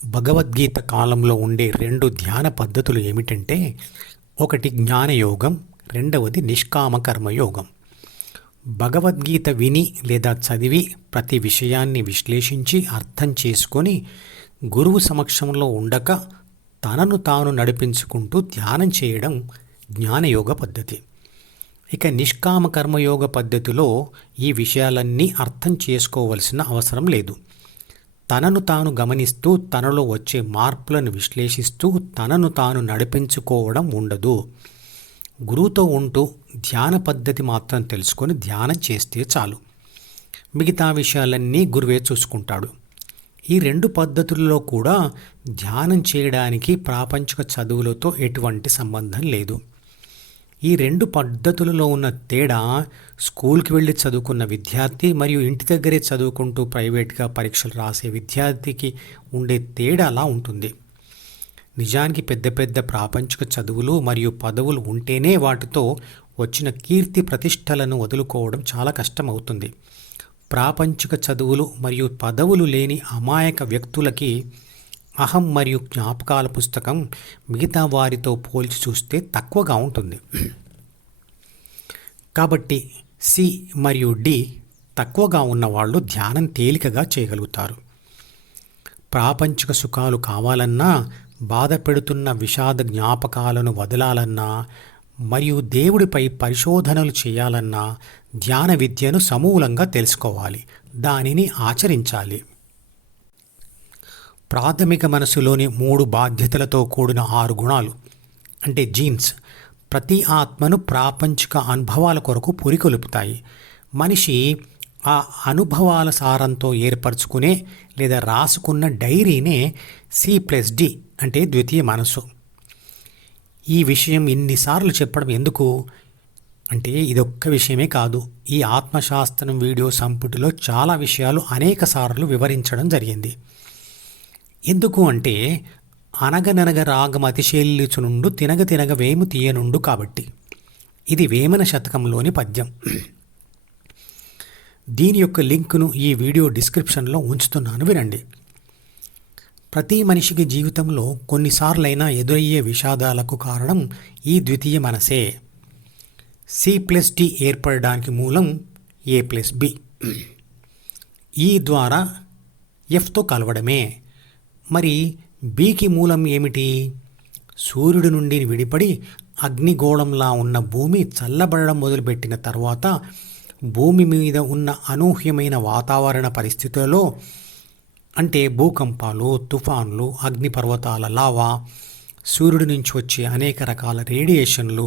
భగవద్గీత కాలంలో ఉండే 2 ధ్యాన పద్ధతులు ఏమిటంటే, ఒకటి జ్ఞానయోగం, రెండవది నిష్కామ కర్మయోగం. భగవద్గీత విని లేదా చదివి ప్రతి విషయాన్ని విశ్లేషించి అర్థం చేసుకొని గురువు సమక్షంలో ఉండక తనను తాను నడిపించుకుంటూ ధ్యానం చేయడం జ్ఞానయోగ పద్ధతి. ఇక నిష్కామ కర్మయోగ పద్ధతిలో ఈ విషయాలన్నీ అర్థం చేసుకోవలసిన అవసరం లేదు. తనను తాను గమనిస్తూ తనలో వచ్చే మార్పులను విశ్లేషిస్తూ తనను తాను నడిపించుకోవడం ఉండదు. గురువుతో ఉంటూ ధ్యాన పద్ధతి మాత్రం తెలుసుకొని ధ్యానం చేస్తే చాలు. మిగతా విషయాలన్నీ గురువే చూసుకుంటాడు. ఈ 2 పద్ధతుల్లో కూడా ధ్యానం చేయడానికి ప్రాపంచిక చదువులతో ఎటువంటి సంబంధం లేదు. ఈ 2 పద్ధతులలో ఉన్న తేడా స్కూల్కి వెళ్ళి చదువుకున్న విద్యార్థి మరియు ఇంటి దగ్గరే చదువుకుంటూ ప్రైవేట్గా పరీక్షలు రాసే విద్యార్థికి ఉండే తేడా అలా ఉంటుంది. నిజానికి పెద్ద పెద్ద ప్రాపంచిక చదువులు మరియు పదవులు ఉంటేనే వాటితో వచ్చిన కీర్తి ప్రతిష్టలను వదులుకోవడం చాలా కష్టమవుతుంది. ప్రాపంచిక చదువులు మరియు పదవులు లేని అమాయక వ్యక్తులకి అహం మరియు జ్ఞాపకాల పుస్తకం మిగతా వారితో పోల్చి చూస్తే తక్కువగా ఉంటుంది. కాబట్టి సి మరియు డి తక్కువగా ఉన్నవాళ్ళు ధ్యానం తేలికగా చేయగలుగుతారు. ప్రాపంచిక సుఖాలు కావాలన్నా, బాధ పెడుతున్న విషాద జ్ఞాపకాలను వదలాలన్నా మరియు దేవుడిపై పరిశోధనలు చేయాలన్నా ధ్యాన విద్యను సమూలంగా తెలుసుకోవాలి, దానిని ఆచరించాలి. ప్రాథమిక మనసులోని 3 బాధ్యతలతో కూడిన 6 గుణాలు అంటే జీన్స్ ప్రతి ఆత్మను ప్రాపంచిక అనుభవాల కొరకు పురికొల్పుతాయి. మనిషి ఆ అనుభవాల సారంతో ఏర్పరచుకునే లేదా రాసుకున్న డైరీనే C+D అంటే ద్వితీయ మనసు. ఈ విషయం ఇన్నిసార్లు చెప్పడం ఎందుకు అంటే ఇదొక్క విషయమే కాదు, ఈ ఆత్మశాస్త్రం వీడియో సంపుటిలో చాలా విషయాలు అనేక సార్లు వివరించడం జరిగింది. ఎందుకు అంటే అనగననగ రాగం అతిశేల్యుచునుండు తినగ తినగ వేము తీయనుండు కాబట్టి. ఇది వేమన శతకంలోని పద్యం. దీని యొక్క లింకును ఈ వీడియో డిస్క్రిప్షన్లో ఉంచుతున్నాను, వినండి. ప్రతి మనిషికి జీవితంలో కొన్నిసార్లైనా ఎదురయ్యే విషాదాలకు కారణం ఈ ద్వితీయ మనసే. C+D ఏర్పడడానికి మూలం A+B. ఈ ద్వారా Fతో కలవడమే. మరి Bకి మూలం ఏమిటి? సూర్యుడి నుండి విడిపడి అగ్నిగోళంలా ఉన్న భూమి చల్లబడడం మొదలుపెట్టిన తర్వాత భూమి మీద ఉన్న అనూహ్యమైన వాతావరణ పరిస్థితులలో అంటే భూకంపాలు, తుఫాన్లు, అగ్నిపర్వతాల లావా, సూర్యుడి నుంచి వచ్చే అనేక రకాల రేడియేషన్లు,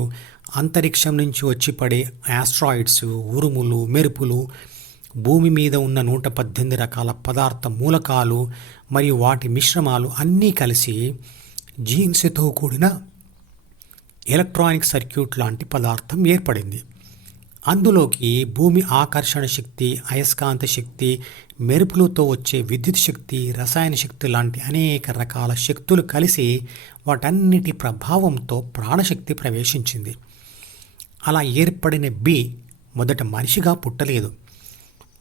అంతరిక్షం నుంచి వచ్చి పడే ఆస్ట్రాయిడ్స్, ఉరుములు, మెరుపులు, భూమి మీద ఉన్న 118 రకాల పదార్థ మూలకాలు మరియు వాటి మిశ్రమాలు అన్నీ కలిసి జీన్స్తో కూడిన ఎలక్ట్రానిక్ సర్క్యూట్ లాంటి పదార్థం ఏర్పడింది. అందులోకి భూమి ఆకర్షణ శక్తి, అయస్కాంత శక్తి, మెరుపులతో వచ్చే విద్యుత్ శక్తి, రసాయన శక్తి లాంటి అనేక రకాల శక్తులు కలిసి వాటన్నిటి ప్రభావంతో ప్రాణశక్తి ప్రవేశించింది. అలా ఏర్పడిన బి మొదట మనిషిగా పుట్టలేదు.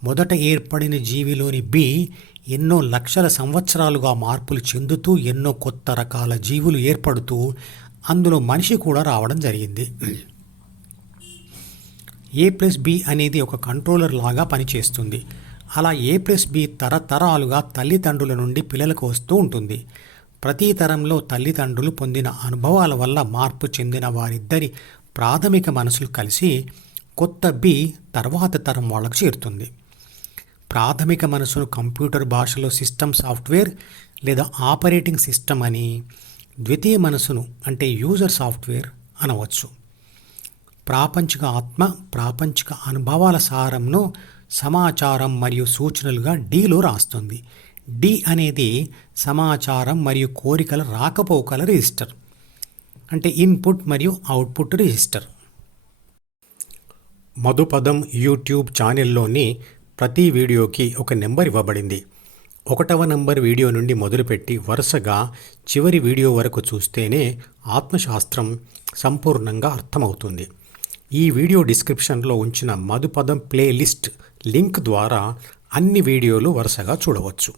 మొదట ఏర్పడిన జీవిలోని బి ఎన్నో లక్షల సంవత్సరాలుగా మార్పులు చెందుతూ ఎన్నో కొత్త రకాల జీవులు ఏర్పడుతూ అందులో మనిషి కూడా రావడం జరిగింది. A+B అనేది ఒక కంట్రోలర్ లాగా పనిచేస్తుంది. అలా A+B తరతరాలుగా తల్లిదండ్రుల నుండి పిల్లలకు వస్తూ ఉంటుంది. ప్రతి తరంలో తల్లిదండ్రులు పొందిన అనుభవాల వల్ల మార్పు చెందిన వారిద్దరి ప్రాథమిక మనసులు కలిసి కొత్త బి తర్వాత తరం వాళ్ళకు చేరుతుంది. ప్రాథమిక మనసును కంప్యూటర్ భాషలో సిస్టమ్ సాఫ్ట్వేర్ లేదా ఆపరేటింగ్ సిస్టమ్ అని, ద్వితీయ మనసును అంటే యూజర్ సాఫ్ట్వేర్ అనవచ్చు. ప్రాపంచిక ఆత్మ ప్రాపంచిక అనుభవాల సారంను సమాచారం మరియు సూచనలుగా డీలో రాస్తుంది. డి అనేది సమాచారం మరియు కోరికల రాకపోకల రిజిస్టర్ అంటే ఇన్పుట్ మరియు అవుట్పుట్ రిజిస్టర్. మధుపదం యూట్యూబ్ ఛానల్లోని ప్రతి వీడియోకి ఒక నెంబర్ ఇవ్వబడింది. 1వ నంబర్ వీడియో నుండి మొదలుపెట్టి వరుసగా చివరి వీడియో వరకు చూస్తేనే ఆత్మశాస్త్రం సంపూర్ణంగా అర్థమవుతుంది. ఈ వీడియో డిస్క్రిప్షన్లో ఉంచిన మధుపదం ప్లేలిస్ట్ లింక్ ద్వారా అన్ని వీడియోలు వరుసగా చూడవచ్చు.